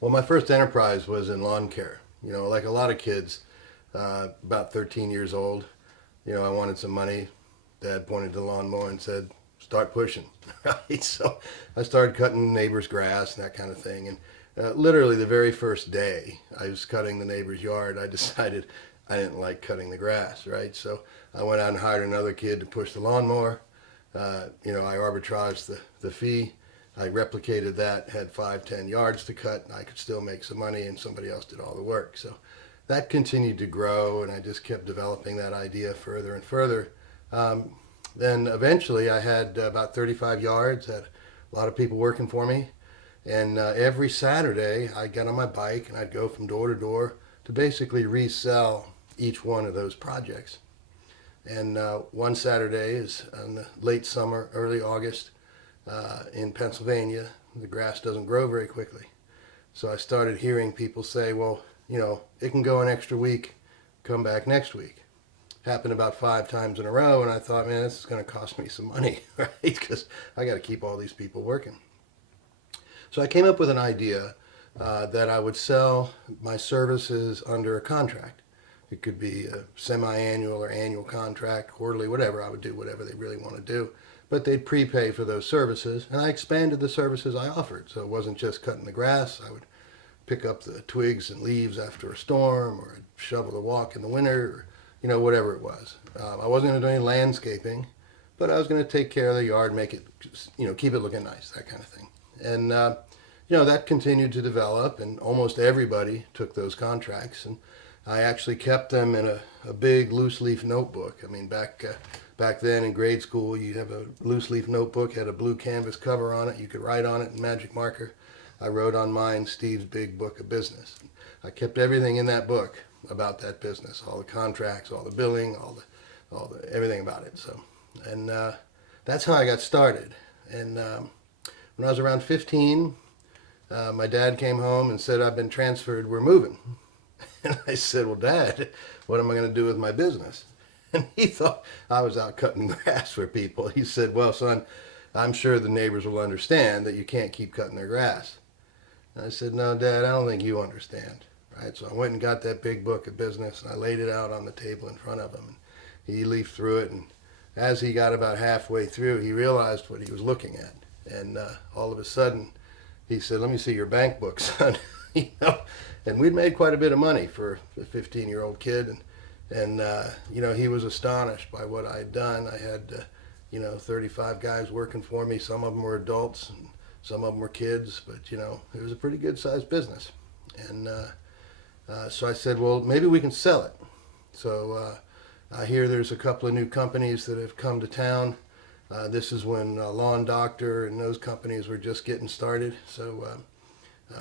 Well, my first enterprise was in lawn care. Like a lot of kids, about 13 years old, I wanted some money. Dad pointed to the lawnmower and said, start pushing, right? So I started cutting neighbors' grass and that kind of thing. And literally the very first day I was cutting the neighbor's yard, I decided I didn't like cutting the grass, right? So I went out and hired another kid to push the lawnmower. I arbitraged the fee. I replicated that, had 5, 10 yards to cut, and I could still make some money, and somebody else did all the work. So that continued to grow, and I just kept developing that idea further and further. Then eventually I had about 35 yards, had a lot of people working for me, and every Saturday I'd get on my bike and I'd go from door to door to basically resell each one of those projects. And one Saturday is in the late summer, early August, in Pennsylvania. The grass doesn't grow very quickly. So I started hearing people say, well, it can go an extra week, come back next week. Happened about 5 times in a row, and I thought, man, this is going to cost me some money, right? Because I got to keep all these people working. So I came up with an idea that I would sell my services under a contract. It could be a semi-annual or annual contract, quarterly, whatever. I would do whatever they really want to do. But they'd prepay for those services, and I expanded the services I offered. So it wasn't just cutting the grass. I would pick up the twigs and leaves after a storm, or I'd shovel the walk in the winter, or whatever it was. I wasn't going to do any landscaping, but I was going to take care of the yard, make it, keep it looking nice, that kind of thing. And that continued to develop, and almost everybody took those contracts, and I actually kept them in a big loose leaf notebook. I mean, back then in grade school, you have a loose leaf notebook, had a blue canvas cover on it. You could write on it in magic marker. I wrote on mine, Steve's Big Book of Business. I kept everything in that book about that business, all the contracts, all the billing, all the everything about it. So, and that's how I got started. And when I was around 15, my dad came home and said, I've been transferred, we're moving. And I said, well, Dad, what am I going to do with my business? And he thought I was out cutting grass for people. He said, well, son, I'm sure the neighbors will understand that you can't keep cutting their grass. And I said, no, Dad, I don't think you understand. Right? So I went and got that big book of business, and I laid it out on the table in front of him. And he leafed through it, and as he got about halfway through, he realized what he was looking at. And all of a sudden, he said, let me see your bank book, son. And we'd made quite a bit of money for a 15-year-old kid, and he was astonished by what I had done. I had 35 guys working for me. Some of them were adults, and some of them were kids, but it was a pretty good sized business. And so I said, well, maybe we can sell it. So I hear there's a couple of new companies that have come to town. This is when Lawn Doctor and those companies were just getting started. So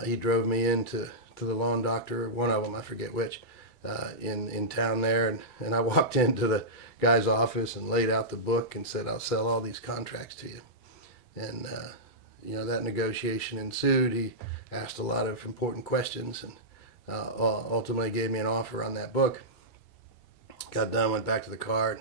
he drove me into the Lawn Doctor, one of them, I forget which, in town there. And I walked into the guy's office and laid out the book and said, I'll sell all these contracts to you. And, that negotiation ensued. He asked a lot of important questions and ultimately gave me an offer on that book. Got done, went back to the car.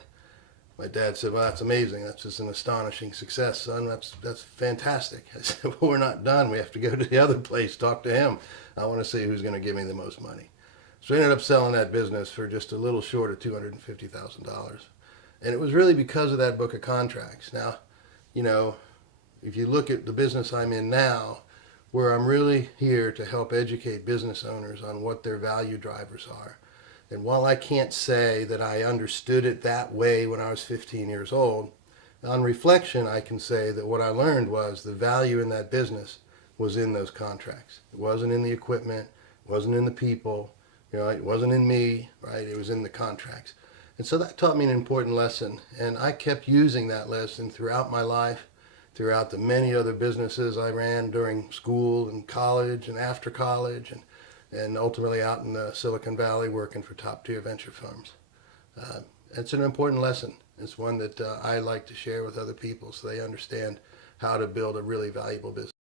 My dad said, well, that's amazing. That's just an astonishing success, son. That's fantastic. I said, well, we're not done. We have to go to the other place, talk to him. I want to see who's going to give me the most money. So I ended up selling that business for just a little short of $250,000. And it was really because of that book of contracts. Now, if you look at the business I'm in now, where I'm really here to help educate business owners on what their value drivers are. And while I can't say that I understood it that way when I was 15 years old, on reflection, I can say that what I learned was the value in that business was in those contracts. It wasn't in the equipment, it wasn't in the people, it wasn't in me, right? It was in the contracts. And so that taught me an important lesson. And I kept using that lesson throughout my life, throughout the many other businesses I ran during school and college and after college, and ultimately out in the Silicon Valley working for top-tier venture firms. It's an important lesson. It's one that I like to share with other people so they understand how to build a really valuable business.